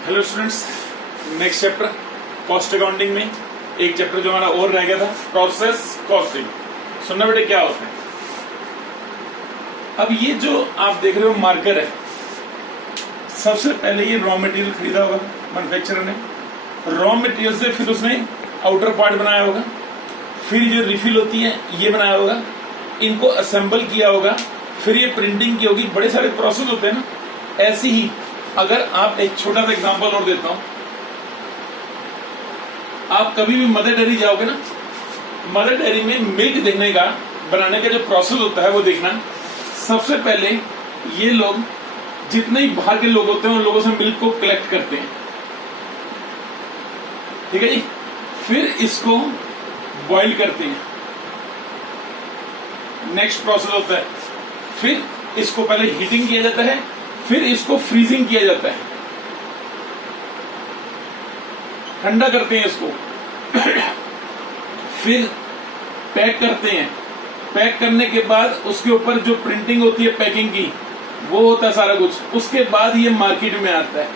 Hello students, next chapter cost accounting में एक chapter जो हमारा और रह गया था, प्रोसेस कॉस्टिंग। सुनना बेटे क्या होता है। अब ये जो आप देख रहे हो मार्कर है, सबसे पहले ये रॉ मटेरियल खरीदा होगा मैन्युफैक्चरर ने, रॉ मटेरियल से फिर उसने आउटर पार्ट बनाया होगा, फिर जो रिफिल होती है ये बनाया होगा, इनको असेंबल किया होगा, फिर ये प्रिंटिंग की होगी। बड़े सारे प्रोसेस होते हैं ना। ऐसे ही अगर आप एक छोटा सा एग्जांपल और देता हूं, आप कभी भी मदर डेयरी जाओगे ना, मदर डेयरी में मिल्क देखने का, बनाने का जो प्रोसेस होता है वो देखना। सबसे पहले ये लोग जितने ही बाहर के लोग होते हैं उन लोगों से मिल्क को कलेक्ट करते हैं, ठीक है जी। फिर इसको बॉईल करते हैं, नेक्स्ट प्रोसेस होता है। फिर इसको पहले हीटिंग किया जाता है, फिर इसको फ्रीजिंग किया जाता है, ठंडा करते हैं इसको, फिर पैक करते हैं। पैक करने के बाद उसके ऊपर जो प्रिंटिंग होती है पैकिंग की, वो होता है सारा कुछ। उसके बाद ये मार्केट में आता है।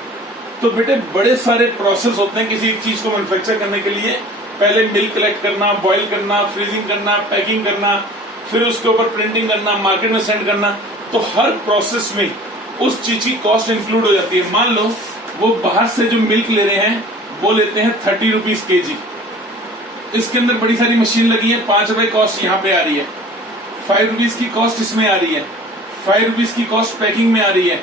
तो बेटे बड़े सारे प्रोसेस होते हैं किसी चीज को मैन्युफैक्चर करने के लिए। पहले मिल्क कलेक्ट करना, बॉईल करना, फ्रीजिंग करना, पैकिंग करना, फिर उसके ऊपर प्रिंटिंग करना, मार्केट में सेंड करना। तो हर प्रोसेस में उस चीज की कॉस्ट इंक्लूड हो जाती है। मान लो वो बाहर से जो मिल्क ले रहे हैं वो लेते हैं 30 रुपीज केजी। इसके अंदर बड़ी सारी मशीन लगी है, 5 रुपए कॉस्ट यहाँ पे आ रही है, 5 रुपीज की कॉस्ट इसमें आ रही है, 5 रुपीज की कॉस्ट पैकिंग में आ रही है,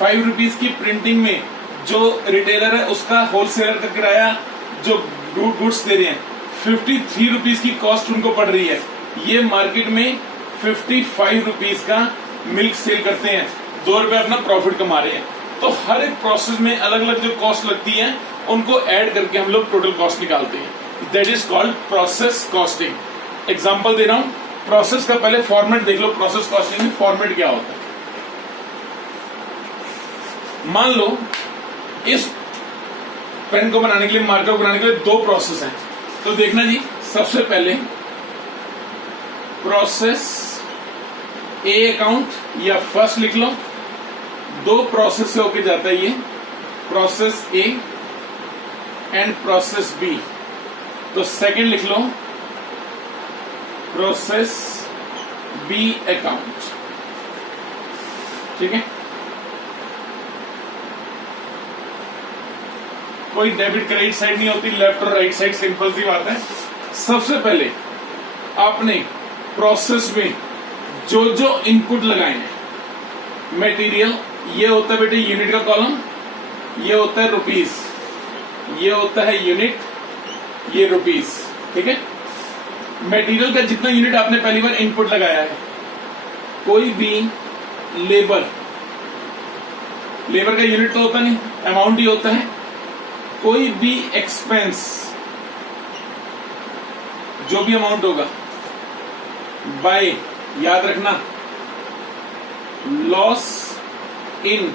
5 रुपीज की प्रिंटिंग में जो रिटेलर है उसका होलसेलर का किराया जो गुड्स दे रहे हैं, 53 रुपीज की कॉस्ट उनको पड़ रही है। ये मार्केट में 55 रुपीज का मिल्क सेल करते हैं, 2 रुपए अपना प्रॉफिट कमा रहे हैं। तो हर एक प्रोसेस में अलग अलग जो कॉस्ट लगती है उनको ऐड करके हम लोग टोटल कॉस्ट निकालते हैं। That is called process costing. Example दे रहा हूं, प्रोसेस का पहले फॉर्मेट देख लो। प्रोसेस कॉस्टिंग में फॉर्मेट क्या होता है। मान लो इस पेन को बनाने के लिए, मार्कर को बनाने के लिए 2 प्रोसेस हैं। तो देखना जी, सबसे पहले प्रोसेस ए अकाउंट या फर्स्ट लिख लो। 2 प्रोसेस से होके जाता है ये, process A and process B. तो सेकंड लिख लो प्रोसेस बी अकाउंट, ठीक है। कोई डेबिट क्रेडिट साइड नहीं होती, लेफ्ट और राइट साइड, सिंपल सी बात है। सबसे पहले आपने प्रोसेस में जो जो इनपुट लगाए हैं, मटेरियल, ये होता है बेटे यूनिट का कॉलम, ये होता है रुपीस, ये होता है यूनिट, ये रुपीस, ठीक है। मटेरियल का जितना यूनिट आपने पहली बार इनपुट लगाया है, कोई भी लेबर का यूनिट तो होता नहीं, अमाउंट ही होता है। कोई भी एक्सपेंस, जो भी अमाउंट होगा, बाय, याद रखना, लॉस इन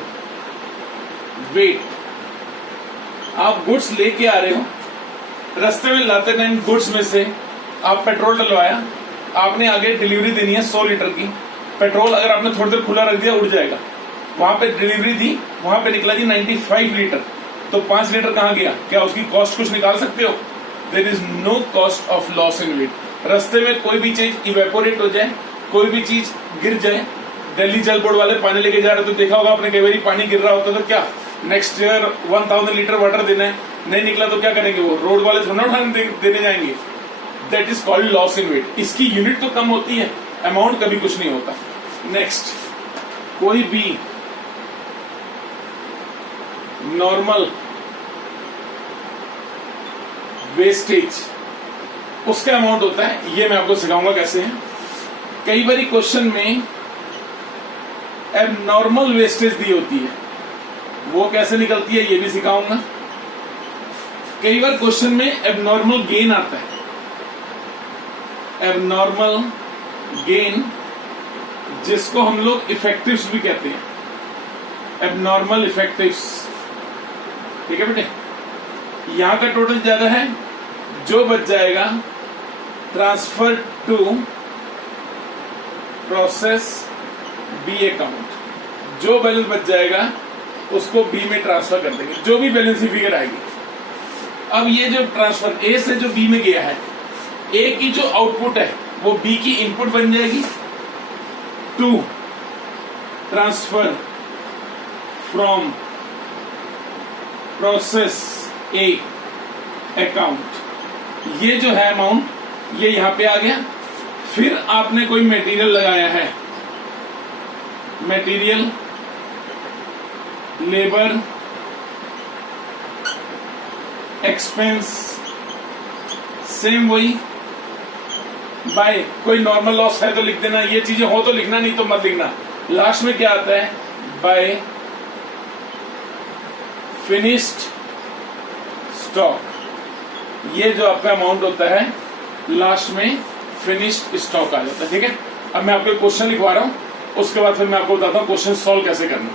वेट। आप गुड्स लेके आ रहे हो, रास्ते में लाते टाइम गुड्स में से आप पेट्रोल डलवाया, आपने आगे डिलीवरी देनी है 100 लीटर की पेट्रोल। अगर आपने थोड़ी देर खुला रख दिया उड़ जाएगा। वहां पे डिलीवरी दी, वहां पे निकला जी 95 लीटर। तो 5 लीटर कहां गया? क्या उसकी कॉस्ट कुछ निकाल सकते हो? There is no cost of loss in weight. रास्ते में कोई भी चीज इवेपोरेट हो जाए, कोई भी चीज गिर जाए, दिल्ली जल बोर्ड वाले पानी लेके जा रहे तो देखा होगा आपने, कई बार पानी गिर रहा होता तो क्या नेक्स्ट ईयर 1000 लीटर वाटर देना है, नहीं निकला तो क्या करेंगे? वो रोड वाले थोड़ा उठाने देने जाएंगे। That is called loss in weight. इसकी यूनिट तो कम होती है, अमाउंट कभी कुछ नहीं होता। नेक्स्ट, कोई भी नॉर्मल वेस्टेज, उसका अमाउंट होता है, ये मैं आपको सिखाऊंगा कैसे है। कई बार क्वेश्चन में एबनॉर्मल वेस्टेज दी होती है, वो कैसे निकलती है ये भी सिखाऊंगा। कई बार क्वेश्चन में एबनॉर्मल गेन आता है, एबनॉर्मल गेन, जिसको हम लोग इफेक्टिव्स भी कहते हैं, एबनॉर्मल इफेक्टिव्स, ठीक है बेटे। यहां का टोटल ज्यादा है, जो बच जाएगा transfer to process B account, जो बैलेंस बच जाएगा उसको बी में ट्रांसफर कर देंगे, जो भी बैलेंसिंग फिगर आएगी। अब ये जो ट्रांसफर ए से जो बी में गया है, ए की जो आउटपुट है वो बी की इनपुट बन जाएगी to transfer from process A account. ये जो है अमाउंट ये यहां पे आ गया। फिर आपने कोई मटेरियल लगाया है, मटेरियल, लेबर, एक्सपेंस, सेम वही बाय, कोई नॉर्मल लॉस है तो लिख देना, ये चीजें हो तो लिखना, नहीं तो मत लिखना। लास्ट में क्या आता है, बाय फिनिश्ड स्टॉक। ये जो आपका अमाउंट होता है लास्ट में फिनिश्ड स्टॉक आ जाता है। ठीक है, अब मैं आपको क्वेश्चन लिखवा रहा हूं, उसके बाद फिर मैं आपको बताता हूं क्वेश्चन सॉल्व कैसे करना।